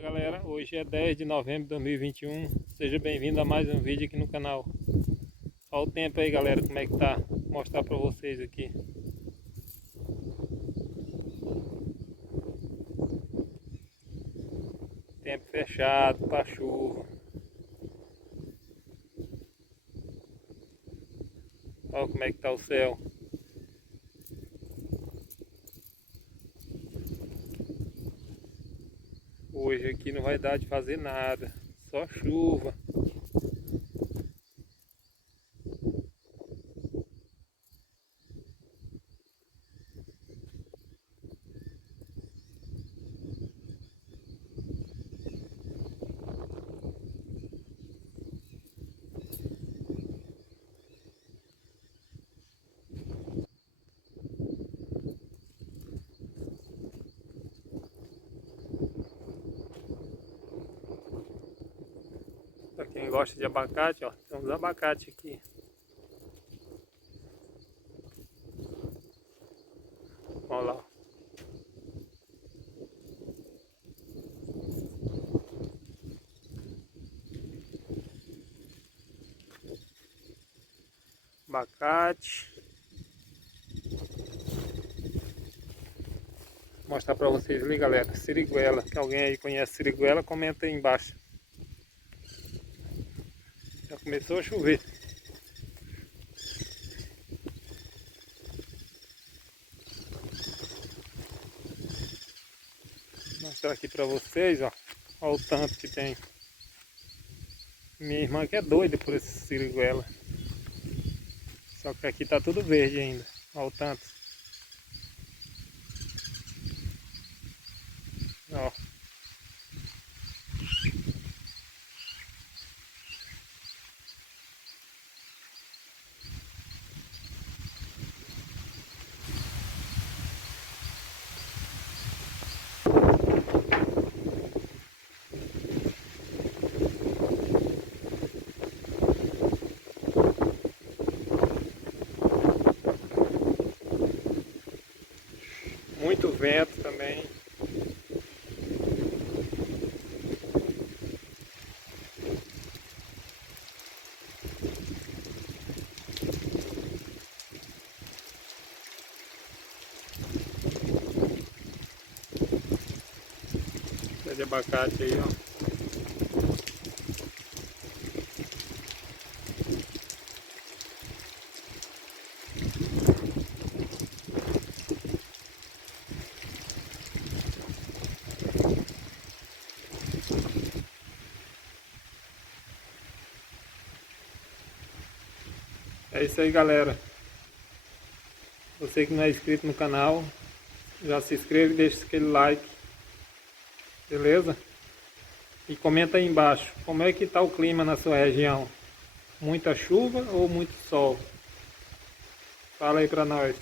Dia galera, hoje é 10 de novembro de 2021. Seja bem-vindo a mais um vídeo aqui no canal. Olha o tempo aí galera, como é que tá. Vou mostrar pra vocês aqui. Tempo fechado pra chuva. Olha como é que tá o céu. Hoje aqui não vai dar de fazer nada, só chuva. Pra quem gosta de abacate, ó, tem uns abacates aqui. Olha lá. Abacate. Vou mostrar pra vocês ali galera, siriguela. Que alguém aí conhece siriguela, comenta aí embaixo. Já começou a chover. Vou mostrar aqui pra vocês, ó. Olha o tanto que tem. Minha irmã que é doida por esse siriguela. Só que aqui tá tudo verde ainda. Olha o tanto. Ó. Muito vento também. Pé de abacate aí, ó. É isso aí galera. Você que não é inscrito no canal, já se inscreve e deixa aquele like. Beleza? E comenta aí embaixo, como é que tá o clima na sua região? Muita chuva ou muito sol? Fala aí pra nós.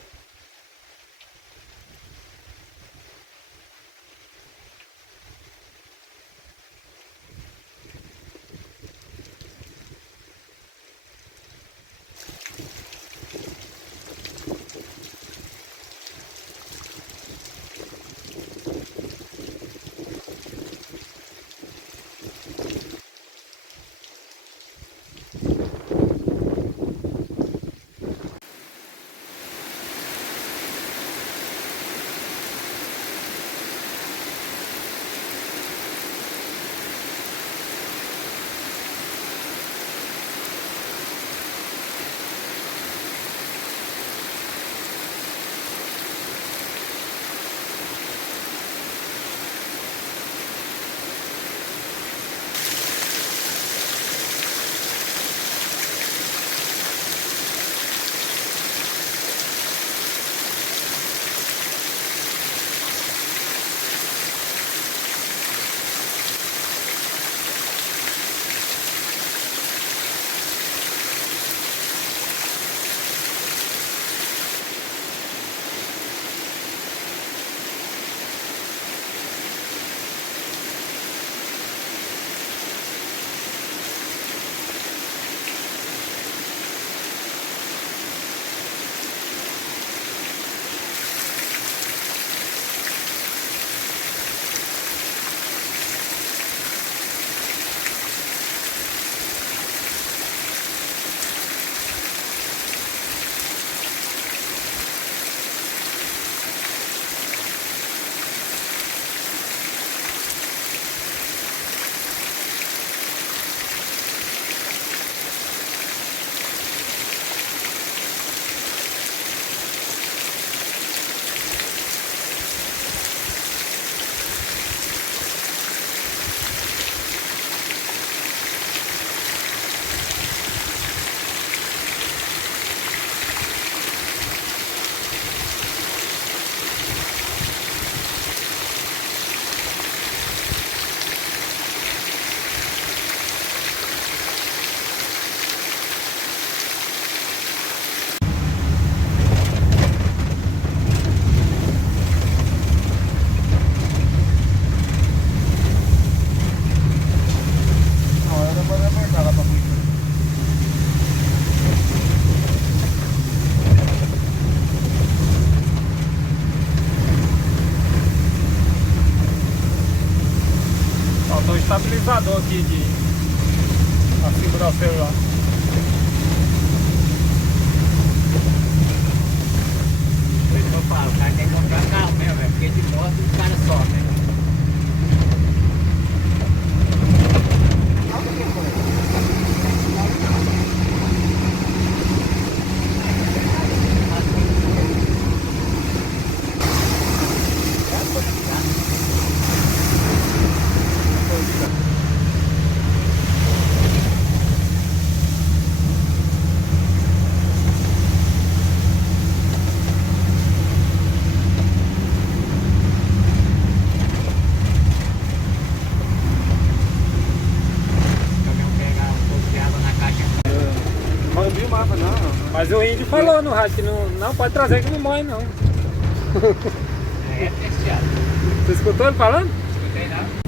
Faltou o estabilizador aqui pra segurar o celular. Por isso que eu falo, o cara tem que comprar carro mesmo, velho, porque de moto o cara sofre, né? Não vi o mapa, não. Mas o índio falou no rádio que não pode trazer que não morre não. É testeado. Você escutou ele falando? Escutei não.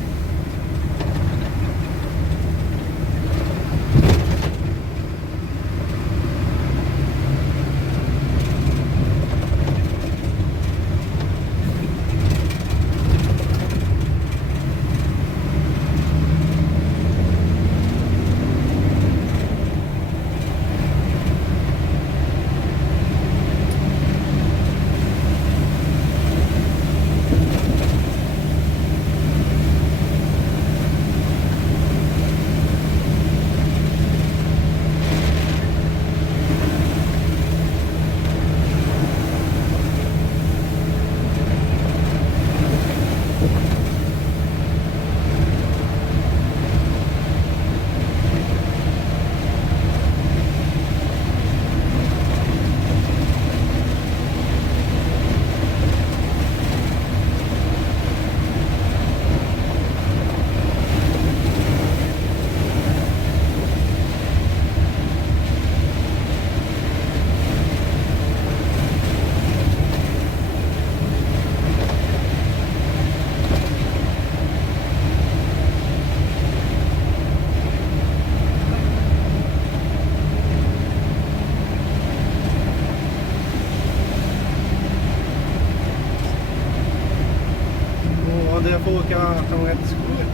O André falou que é uma caminhonete escura.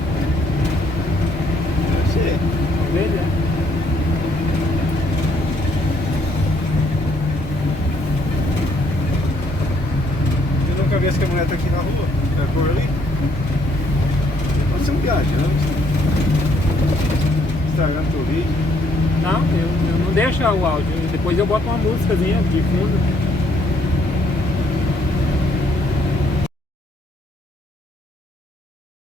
Deve ser. Dele, é. Eu nunca vi essa caminhonete aqui na rua. É por ali. Nós estamos viajando. Estragando teu vídeo. Não, eu não deixo o áudio. Depois eu boto uma músicazinha de fundo.